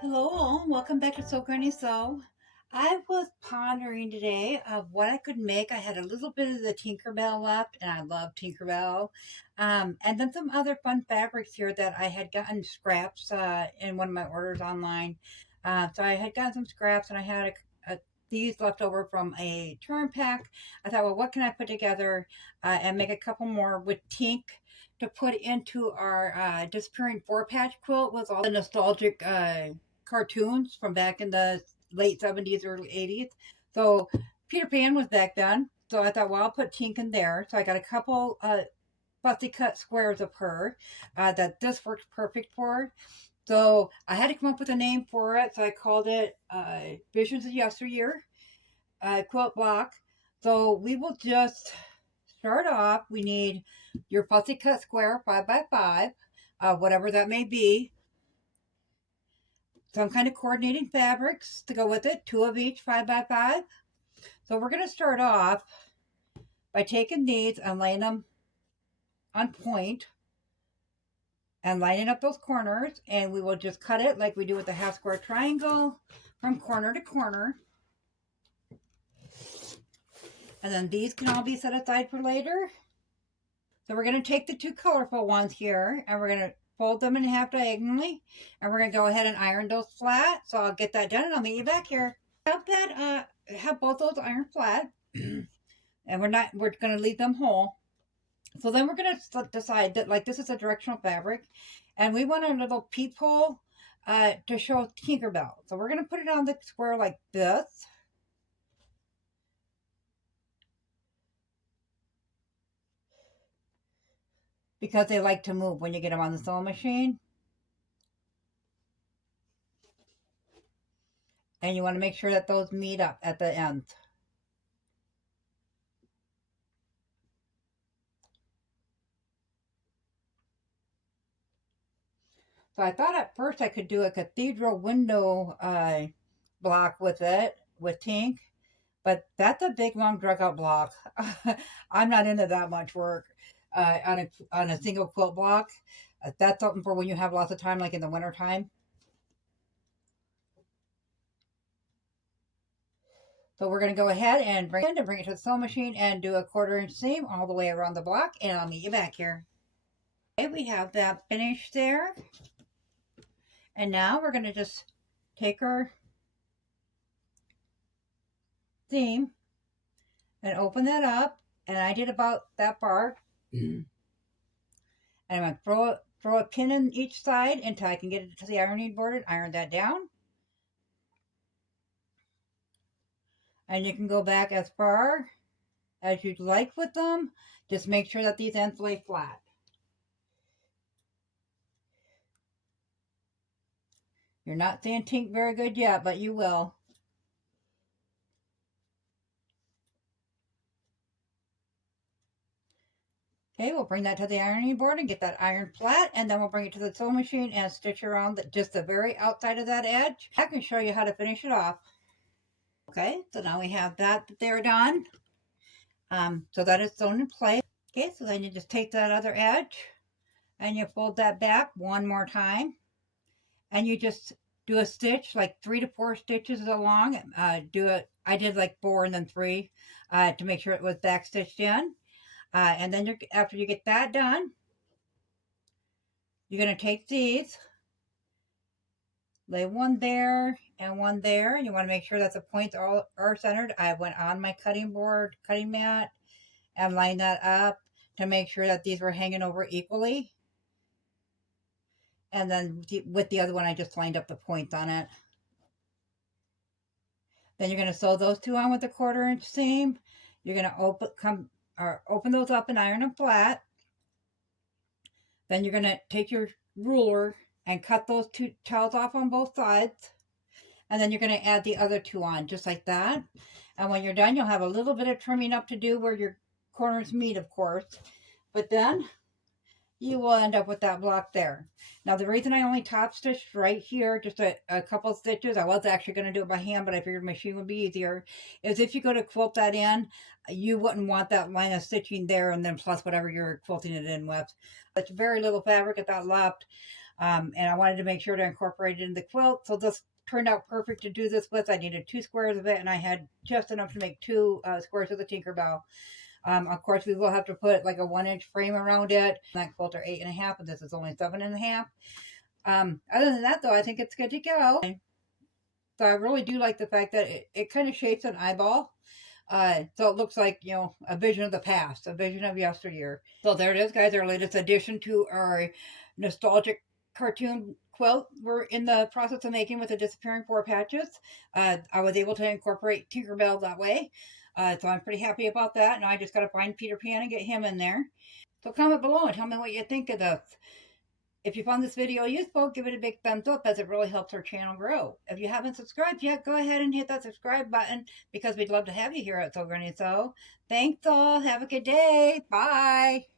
Hello all, welcome back to Sew Granny Sew. I was pondering today of what I could make. I had a little bit of the Tinkerbell left, and I love Tinkerbell. And then some other fun fabrics here that I had gotten scraps in one of my orders online. So I had gotten some scraps, and I had these left over from a turn pack. I thought, well, what can I put together and make a couple more with Tink to put into our disappearing four patch quilt with all the nostalgic cartoons from back in the late 70s, early 80s. So Peter Pan was back then. So I thought, well, I'll put Tink in there. So I got a couple fussy cut squares of her that this works perfect for. So I had to come up with a name for it. So I called it Visions of Yesteryear quilt block. So we will just start off. We need your fussy cut square 5x5, whatever that may be. Some kind of coordinating fabrics to go with it, 2 of each 5x5. So we're going to start off by taking these and laying them on point and lining up those corners, and we will just cut it like we do with the half square triangle from corner to corner. And then these can all be set aside for later. So we're going to take the two colorful ones here, and we're going to fold them in half diagonally, and we're going to go ahead and iron those flat. So I'll get that done, and I'll meet you back here. Have both those ironed flat, and we're going to leave them whole. So then we're going to decide that, like, this is a directional fabric, and we want a little peephole to show Tinkerbell. So we're going to put it on the square like this. Because they like to move when you get them on the sewing machine. And you want to make sure that those meet up at the end. So I thought at first I could do a cathedral window block with it, with Tink. But that's a big, long, drug out block. I'm not into that much work on a single quilt block. That's something for when you have lots of time, like in the winter time. So we're going to go ahead and bring it to the sewing machine and do a 1/4 inch seam all the way around the block, and I'll meet you back here. Okay, we have that finished there. And now we're going to just take our seam and open that up, and I did about that far. And I'm going to throw a pin in each side until I can get it to the ironing board and iron that down. And you can go back as far as you'd like with them. Just make sure that these ends lay flat. You're not seeing Tink very good yet, but you will. Okay, we'll bring that to the ironing board and get that ironed flat, and then we'll bring it to the sewing machine and stitch around just the very outside of that edge. I can show you how to finish it off. Okay, so now we have that there done. So that is sewn in place. Okay, so then you just take that other edge and you fold that back one more time, and you just do a stitch like 3 to 4 stitches along. I did like 4 and then 3 to make sure it was back stitched in. And then after you get that done, you're going to take these, lay one there and one there. You want to make sure that the points are centered. I went on my cutting mat, and lined that up to make sure that these were hanging over equally. And then with the other one, I just lined up the points on it. Then you're going to sew those two on with a 1/4 inch seam. You're going to open those up and iron them flat. Then you're going to take your ruler and cut those two tails off on both sides. And then you're going to add the other two on, just like that. And when you're done, you'll have a little bit of trimming up to do where your corners meet, of course. But then you will end up with that block there. Now, the reason I only top stitched right here, just a couple stitches, I was actually going to do it by hand, but I figured machine would be easier, is if you go to quilt that in, you wouldn't want that line of stitching there and then plus whatever you're quilting it in with. It's very little fabric at that left. And I wanted to make sure to incorporate it in the quilt. So this turned out perfect to do this with. I needed 2 squares of it, and I had just enough to make 2 squares of the Tinkerbell. Of course, we will have to put like a 1-inch frame around it. That quilt are 8.5, and this is only 7.5. Other than that, though, I think it's good to go. So I really do like the fact that it kind of shapes an eyeball. So it looks like, a vision of the past, a vision of yesteryear. So there it is, guys, our latest addition to our nostalgic cartoon quilt we're in the process of making with the disappearing 4 patches. I was able to incorporate Tinkerbell that way. So I'm pretty happy about that. Now I just got to find Peter Pan and get him in there. So comment below and tell me what you think of this. If you found this video useful, give it a big thumbs up as it really helps our channel grow. If you haven't subscribed yet, go ahead and hit that subscribe button because we'd love to have you here at So Granny So. Thanks all. Have a good day. Bye.